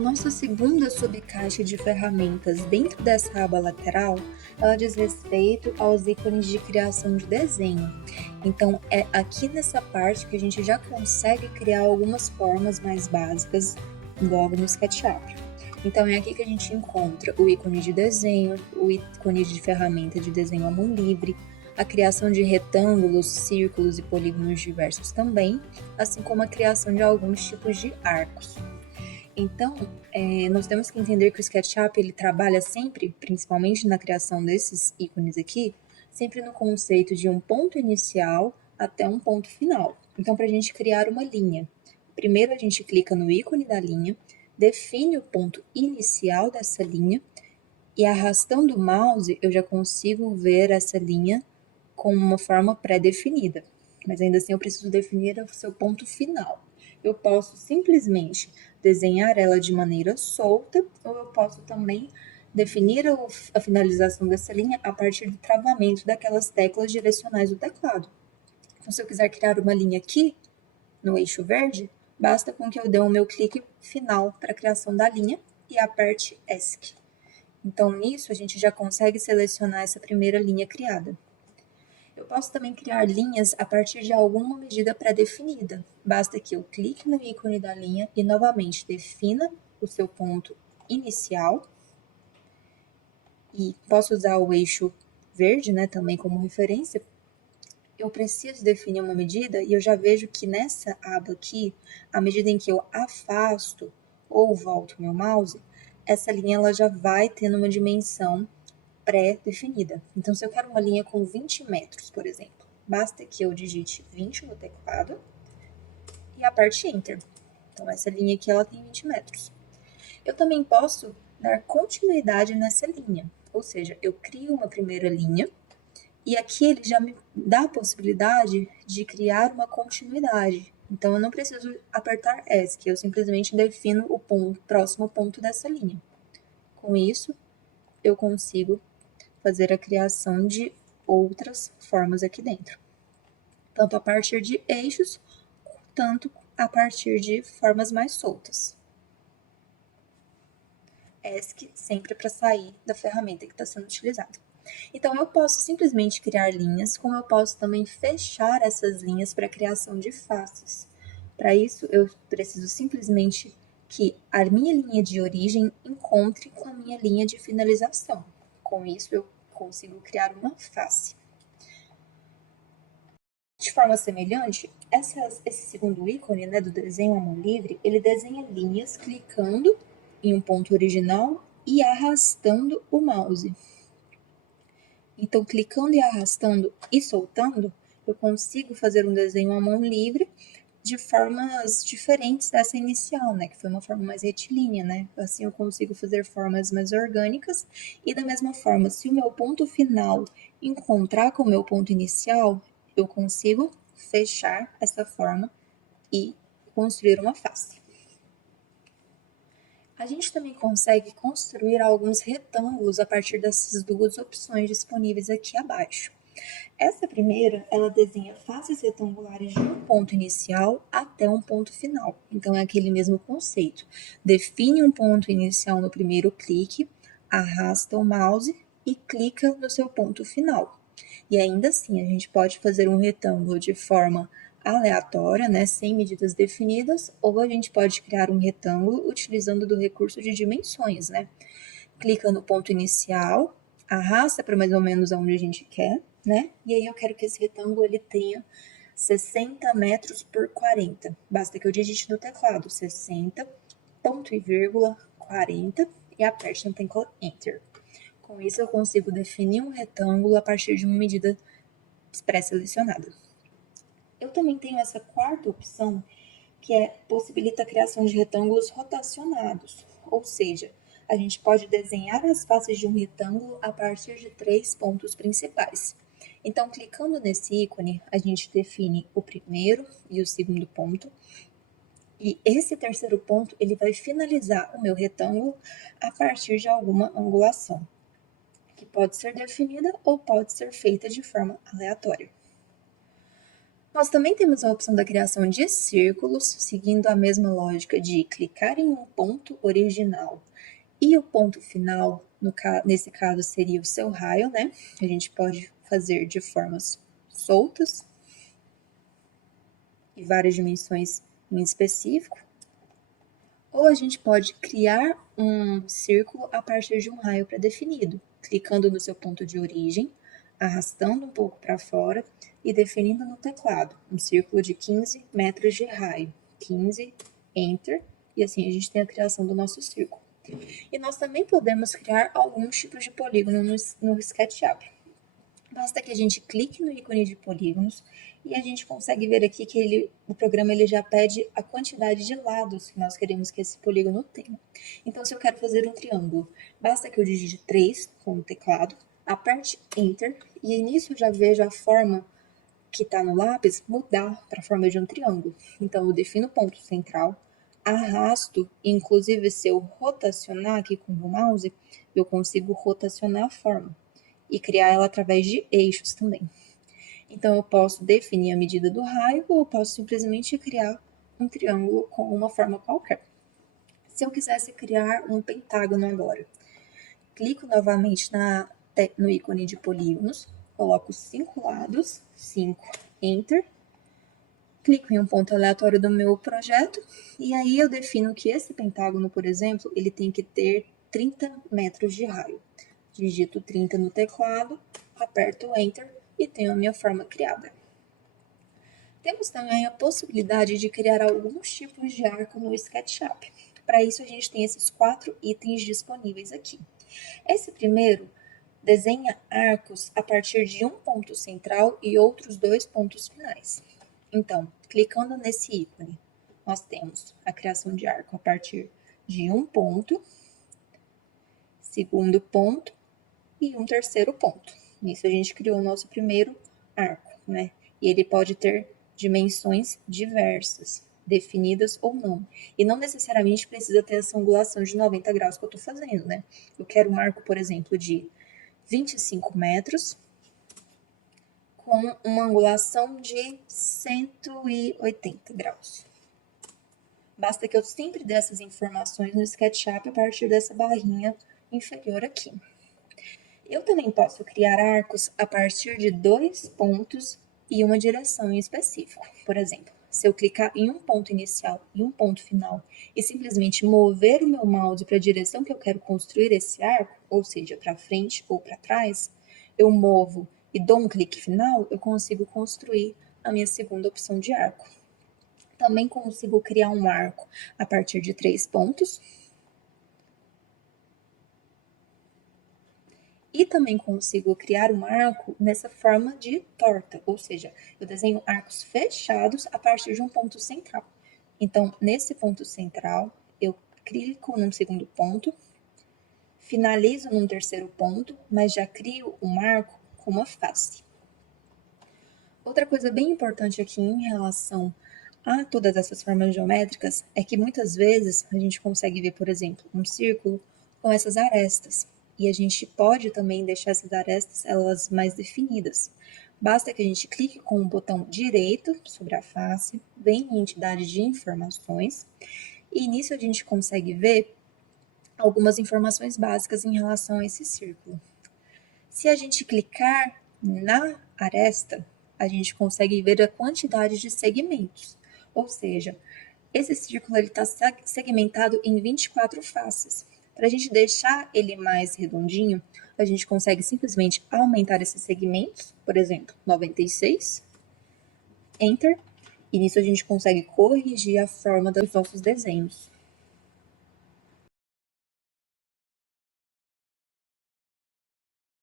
nossa segunda subcaixa de ferramentas dentro dessa aba lateral, ela diz respeito aos ícones de criação de desenho. Então, é aqui nessa parte que a gente já consegue criar algumas formas mais básicas logo no SketchUp. Então, é aqui que a gente encontra o ícone de desenho, o ícone de ferramenta de desenho à mão livre, a criação de retângulos, círculos e polígonos diversos também, assim como a criação de alguns tipos de arcos. Então, nós temos que entender que o SketchUp ele trabalha sempre, principalmente na criação desses ícones aqui, sempre no conceito de um ponto inicial até um ponto final. Então, para a gente criar uma linha, primeiro a gente clica no ícone da linha, define o ponto inicial dessa linha e arrastando o mouse eu já consigo ver essa linha com uma forma pré-definida. Mas ainda assim eu preciso definir o seu ponto final. Eu posso simplesmente desenhar ela de maneira solta, ou eu posso também definir a finalização dessa linha a partir do travamento daquelas teclas direcionais do teclado. Então, se eu quiser criar uma linha aqui, no eixo verde, basta com que eu dê o meu clique final para a criação da linha e aperte ESC. Então, nisso, a gente já consegue selecionar essa primeira linha criada. Eu posso também criar linhas a partir de alguma medida pré-definida. Basta que eu clique no ícone da linha e novamente defina o seu ponto inicial. E posso usar o eixo verde, né, também como referência. Eu preciso definir uma medida e eu já vejo que nessa aba aqui, à medida em que eu afasto ou volto meu mouse, essa linha ela já vai tendo uma dimensão pré-definida. Então, se eu quero uma linha com 20 metros, por exemplo, basta que eu digite 20 no teclado e aperte Enter. Então, essa linha aqui ela tem 20 metros. Eu também posso dar continuidade nessa linha, ou seja, eu crio uma primeira linha e aqui ele já me dá a possibilidade de criar uma continuidade. Então, eu não preciso apertar ESC, eu simplesmente defino o próximo ponto dessa linha. Com isso, eu consigo fazer a criação de outras formas aqui dentro. Tanto a partir de eixos, tanto a partir de formas mais soltas. ESC sempre para sair da ferramenta que está sendo utilizada. Então, eu posso simplesmente criar linhas, como eu posso também fechar essas linhas para a criação de faces. Para isso, eu preciso simplesmente que a minha linha de origem encontre com a minha linha de finalização. Com isso, eu consigo criar uma face. De forma semelhante, esse segundo ícone, né, do desenho à mão livre, ele desenha linhas clicando em um ponto original e arrastando o mouse. Então, clicando e arrastando e soltando, eu consigo fazer um desenho à mão livre de formas diferentes dessa inicial, né? Que foi uma forma mais retilínea, né? Assim eu consigo fazer formas mais orgânicas e da mesma forma, se o meu ponto final encontrar com o meu ponto inicial, eu consigo fechar essa forma e construir uma face. A gente também consegue construir alguns retângulos a partir dessas duas opções disponíveis aqui abaixo. Essa primeira, ela desenha faces retangulares de um ponto inicial até um ponto final. Então, é aquele mesmo conceito. Define um ponto inicial no primeiro clique, arrasta o mouse e clica no seu ponto final. E ainda assim, a gente pode fazer um retângulo de forma aleatória, né, sem medidas definidas, ou a gente pode criar um retângulo utilizando do recurso de dimensões, né? Clica no ponto inicial, arrasta para mais ou menos onde a gente quer, né? E aí eu quero que esse retângulo ele tenha 60 metros por 40. Basta que eu digite no teclado 60, ponto e vírgula, 40 e aperte no teclado Enter. Com isso eu consigo definir um retângulo a partir de uma medida pré-selecionada. Eu também tenho essa quarta opção, que possibilita a criação de retângulos rotacionados, ou seja, a gente pode desenhar as faces de um retângulo a partir de 3 pontos principais. Então, clicando nesse ícone, a gente define o primeiro e o segundo ponto, e esse terceiro ponto ele vai finalizar o meu retângulo a partir de alguma angulação, que pode ser definida ou pode ser feita de forma aleatória. Nós também temos a opção da criação de círculos, seguindo a mesma lógica de clicar em um ponto original e o ponto final, nesse caso seria o seu raio, né? A gente pode fazer de formas soltas e várias dimensões em específico, ou a gente pode criar um círculo a partir de um raio pré-definido, clicando no seu ponto de origem, arrastando um pouco para fora e definindo no teclado um círculo de 15 metros de raio. 15, Enter, e assim a gente tem a criação do nosso círculo. E nós também podemos criar alguns tipos de polígono no SketchUp. Basta que a gente clique no ícone de polígonos e a gente consegue ver aqui que o programa já pede a quantidade de lados que nós queremos que esse polígono tenha. Então, se eu quero fazer um triângulo, basta que eu digite 3 com o teclado, aperte Enter e nisso eu já vejo a forma que está no lápis mudar para a forma de um triângulo. Então, eu defino o ponto central, arrasto, inclusive se eu rotacionar aqui com o mouse, eu consigo rotacionar a forma e criar ela através de eixos também. Então, eu posso definir a medida do raio ou eu posso simplesmente criar um triângulo com uma forma qualquer. Se eu quisesse criar um pentágono agora, clico novamente no ícone de polígonos, coloco 5 lados, 5, Enter, clico em um ponto aleatório do meu projeto e aí eu defino que esse pentágono, por exemplo, ele tem que ter 30 metros de raio. Digito 30 no teclado, aperto Enter e tenho a minha forma criada. Temos também a possibilidade de criar alguns tipos de arco no SketchUp. Para isso, a gente tem esses 4 itens disponíveis aqui. Esse primeiro desenha arcos a partir de um ponto central e outros 2 pontos finais. Então, clicando nesse ícone, nós temos a criação de arco a partir de um ponto, segundo ponto e um terceiro ponto. Nisso a gente criou o nosso primeiro arco, né? E ele pode ter dimensões diversas, definidas ou não. E não necessariamente precisa ter essa angulação de 90 graus que eu estou fazendo, né? Eu quero um arco, por exemplo, de 25 metros, com uma angulação de 180 graus. Basta que eu sempre dê essas informações no SketchUp a partir dessa barrinha inferior aqui. Eu também posso criar arcos a partir de 2 pontos e uma direção em específico. Por exemplo, se eu clicar em um ponto inicial e um ponto final e simplesmente mover o meu mouse para a direção que eu quero construir esse arco, ou seja, para frente ou para trás, eu movo e dou um clique final, eu consigo construir a minha segunda opção de arco. Também consigo criar um arco a partir de 3 pontos. E também consigo criar um arco nessa forma de torta, ou seja, eu desenho arcos fechados a partir de um ponto central. Então, nesse ponto central, eu clico num segundo ponto, finalizo num terceiro ponto, mas já crio um arco com uma face. Outra coisa bem importante aqui em relação a todas essas formas geométricas é que muitas vezes a gente consegue ver, por exemplo, um círculo com essas arestas. E a gente pode também deixar essas arestas elas mais definidas. Basta que a gente clique com o botão direito sobre a face, vem em entidade de informações, e nisso a gente consegue ver algumas informações básicas em relação a esse círculo. Se a gente clicar na aresta, a gente consegue ver a quantidade de segmentos, ou seja, esse círculo está segmentado em 24 faces. Para a gente deixar ele mais redondinho, a gente consegue simplesmente aumentar esses segmentos, por exemplo, 96, Enter, e nisso a gente consegue corrigir a forma dos nossos desenhos.